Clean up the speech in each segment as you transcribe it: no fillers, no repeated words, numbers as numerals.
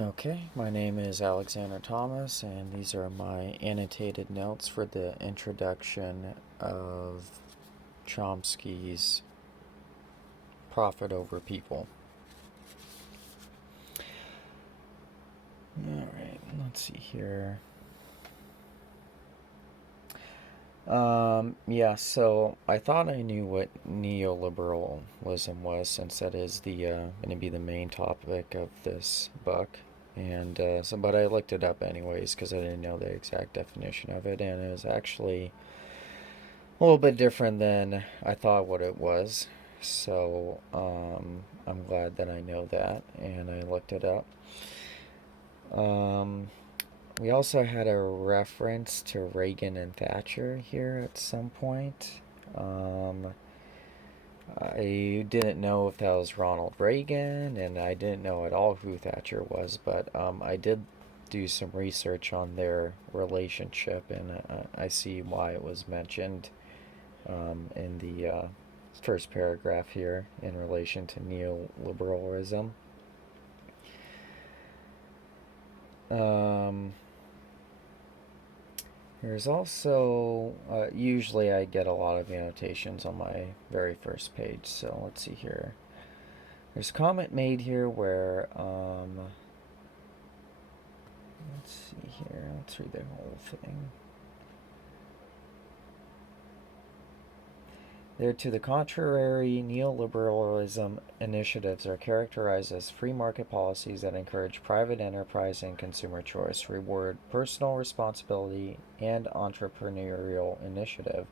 Okay, my name is Alexander Thomas, and these are my annotated notes for the introduction of Chomsky's Profit Over People. Alright, let's see here. Yeah, so I thought I knew what neoliberalism was, since that is the going to be the main topic of this book. And but I looked it up anyways because I didn't know the exact definition of it, and it was actually a little bit different than I thought what it was. So I'm glad that I know that, and I looked it up. Um, we also had a reference to Reagan and Thatcher here at some point. Um, I didn't know if that was Ronald Reagan, and I didn't know at all who Thatcher was, but I did do some research on their relationship, and I see why it was mentioned in the first paragraph here in relation to neoliberalism. Um, there's also, usually I get a lot of annotations on my very first page, so let's see here. There's a comment made here where, let's see here, let's read the whole thing. There, to the contrary, neoliberalism initiatives are characterized as free market policies that encourage private enterprise and consumer choice, reward personal responsibility and entrepreneurial initiative,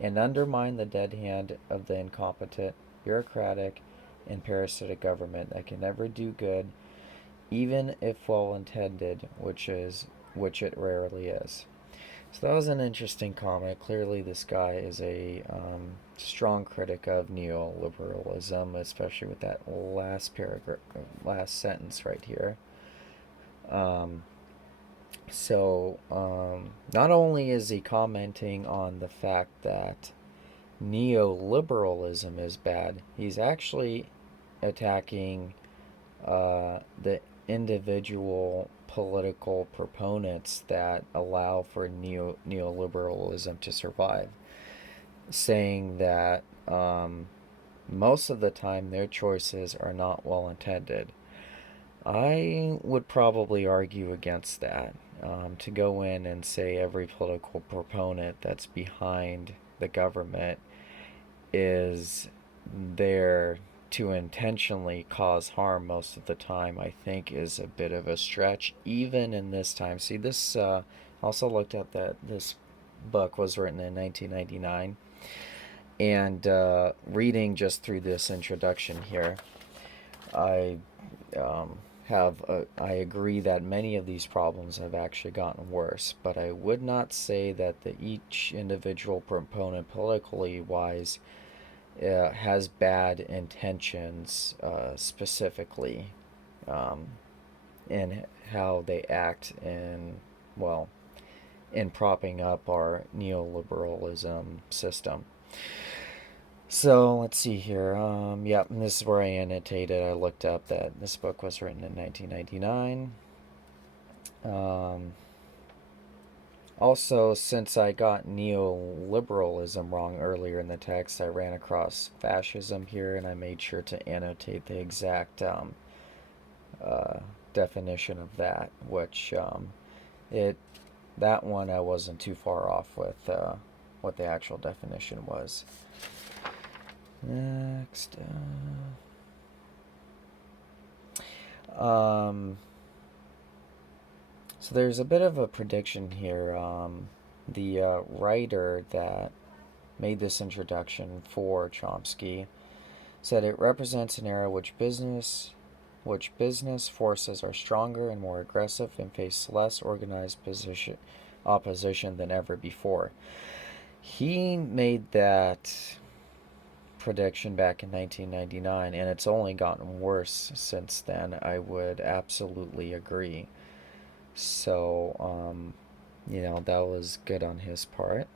and undermine the dead hand of the incompetent, bureaucratic, and parasitic government that can never do good, even if well intended, which it rarely is. So that was an interesting comment. Clearly, this guy is a strong critic of neoliberalism, especially with that last paragraph, last sentence right here. Um, not only is he commenting on the fact that neoliberalism is bad, he's actually attacking the individual political proponents that allow for neoliberalism to survive, saying that most of the time their choices are not well intended. I would probably argue against that. To go in and say every political proponent that's behind the government is there to intentionally cause harm most of the time, I think is a bit of a stretch, even in this time. See, this also looked at that this book was written in 1999, and reading just through this introduction here, I I agree that many of these problems have actually gotten worse, but I would not say that each individual proponent, politically wise, has bad intentions, specifically um, in how they act well, in propping up our neoliberalism system. So let's see here. Yeah, and this is where I annotated. I looked up that this book was written in 1999. Also, since I got neoliberalism wrong earlier in the text, I ran across fascism here, and I made sure to annotate the exact uh, definition of that, which it that one I wasn't too far off with what the actual definition was. Next, so there's a bit of a prediction here. The writer that made this introduction for Chomsky said it represents an era which business forces are stronger and more aggressive and face less organized opposition than ever before. He made that prediction back in 1999, and it's only gotten worse since then. I would absolutely agree. So, that was good on his part.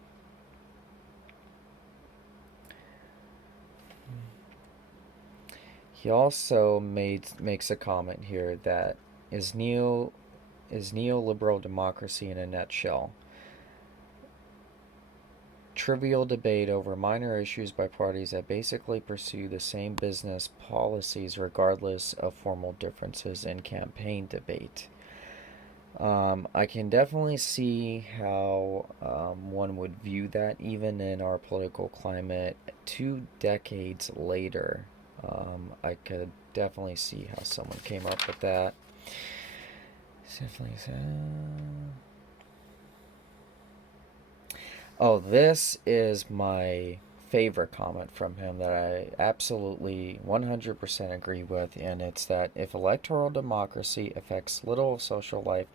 He also makes a comment here that is neo is neoliberal democracy in a nutshell. Trivial debate over minor issues by parties that basically pursue the same business policies regardless of formal differences in campaign debate. I can definitely see how one would view that even in our political climate 2 decades later. I could definitely see how someone came up with that. Definitely. Oh, this is my favorite comment from him that I absolutely 100% agree with, and it's that if electoral democracy affects little of social life,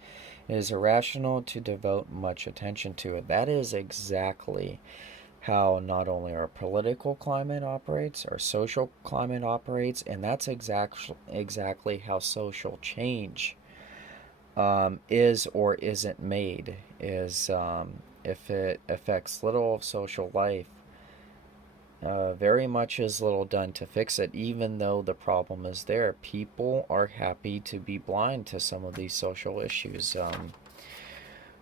it is irrational to devote much attention to it. That is exactly how not only our political climate operates, our social climate operates, and that's exactly how social change is or isn't made. Is if it affects little of social life, very much is little done to fix it, even though the problem is there. People are happy to be blind to some of these social issues,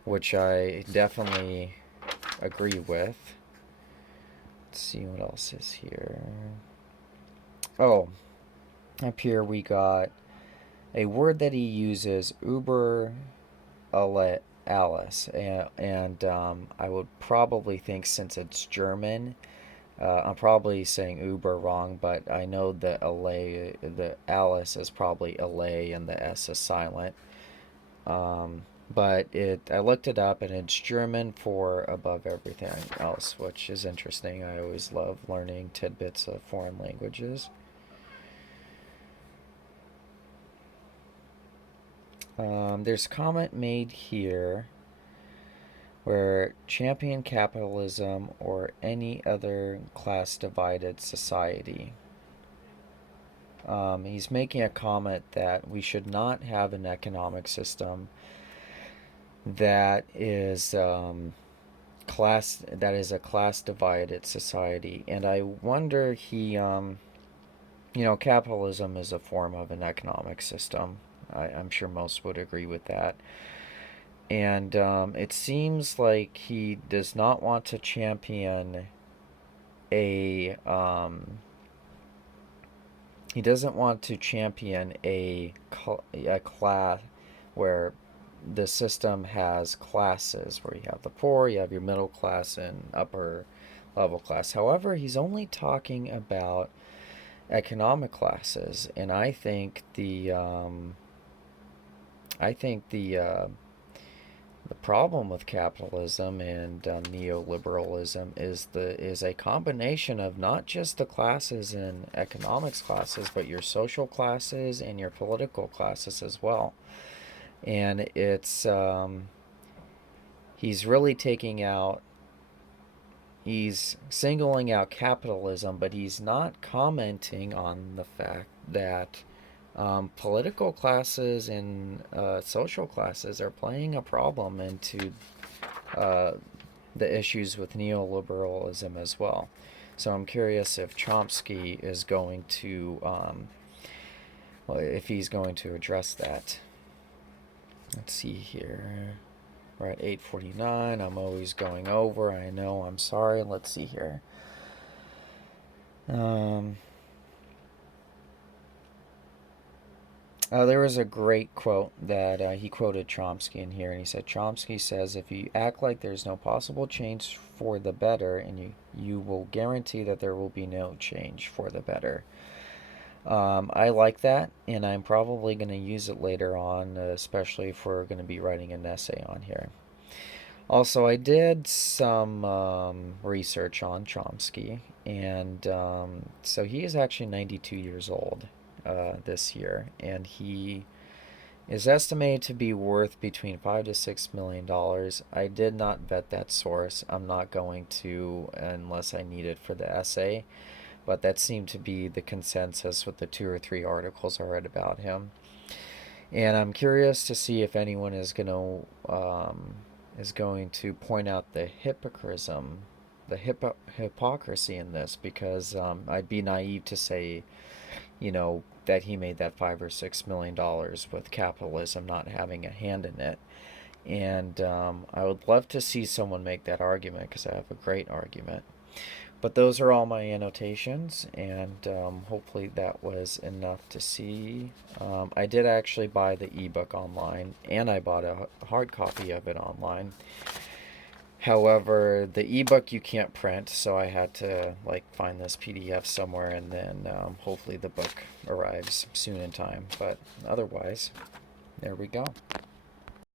which I definitely agree with. Let's see what else is here. Oh, up here we got a word that he uses, Uber Alice, and I would probably think since it's German, I'm probably saying Uber wrong, but I know the Alice is probably LA and the S is silent. But I looked it up and it's German for above everything else, which is interesting. I always love learning tidbits of foreign languages. There's a comment made here where champion capitalism or any other class divided society. He's making a comment that we should not have an economic system that is a class divided society, and I wonder capitalism is a form of an economic system. I'm sure most would agree with that. And it seems like he does not want to champion a he doesn't want to champion a class where the system has classes where you have the poor, you have your middle class and upper level class. However, he's only talking about economic classes, and I think the problem with capitalism and neoliberalism is a combination of not just the classes in economics classes, but your social classes and your political classes as well. And it's he's really taking out he's singling out capitalism, but he's not commenting on the fact that political classes and social classes are playing a problem into uh, the issues with neoliberalism as well. So I'm curious if Chomsky is going to, if he's going to address that. Let's see here. We're at 8:49. I'm always going over. I know. I'm sorry. Let's see here. Um, there was a great quote that he quoted Chomsky in here, and he said, Chomsky says, if you act like there's no possible change for the better, and you will guarantee that there will be no change for the better. I like that, and I'm probably going to use it later on, especially if we're going to be writing an essay on here. Also, I did some research on Chomsky, and so he is actually 92 years old this year, and he is estimated to be worth between $5 to $6 million. I did not vet that source. I'm not going to unless I need it for the essay, but that seemed to be the consensus with the 2 or 3 articles I read about him. And I'm curious to see if anyone is going to point out the hypocrisy the hypocrisy in this, because I'd be naive to say, that he made that $5 or $6 million with capitalism not having a hand in it. And I would love to see someone make that argument, because I have a great argument. But those are all my annotations, and hopefully that was enough to see. I did actually buy the ebook online, and I bought a hard copy of it online. However, the ebook you can't print, so I had to find this PDF somewhere, and then hopefully the book arrives soon in time. But otherwise, there we go.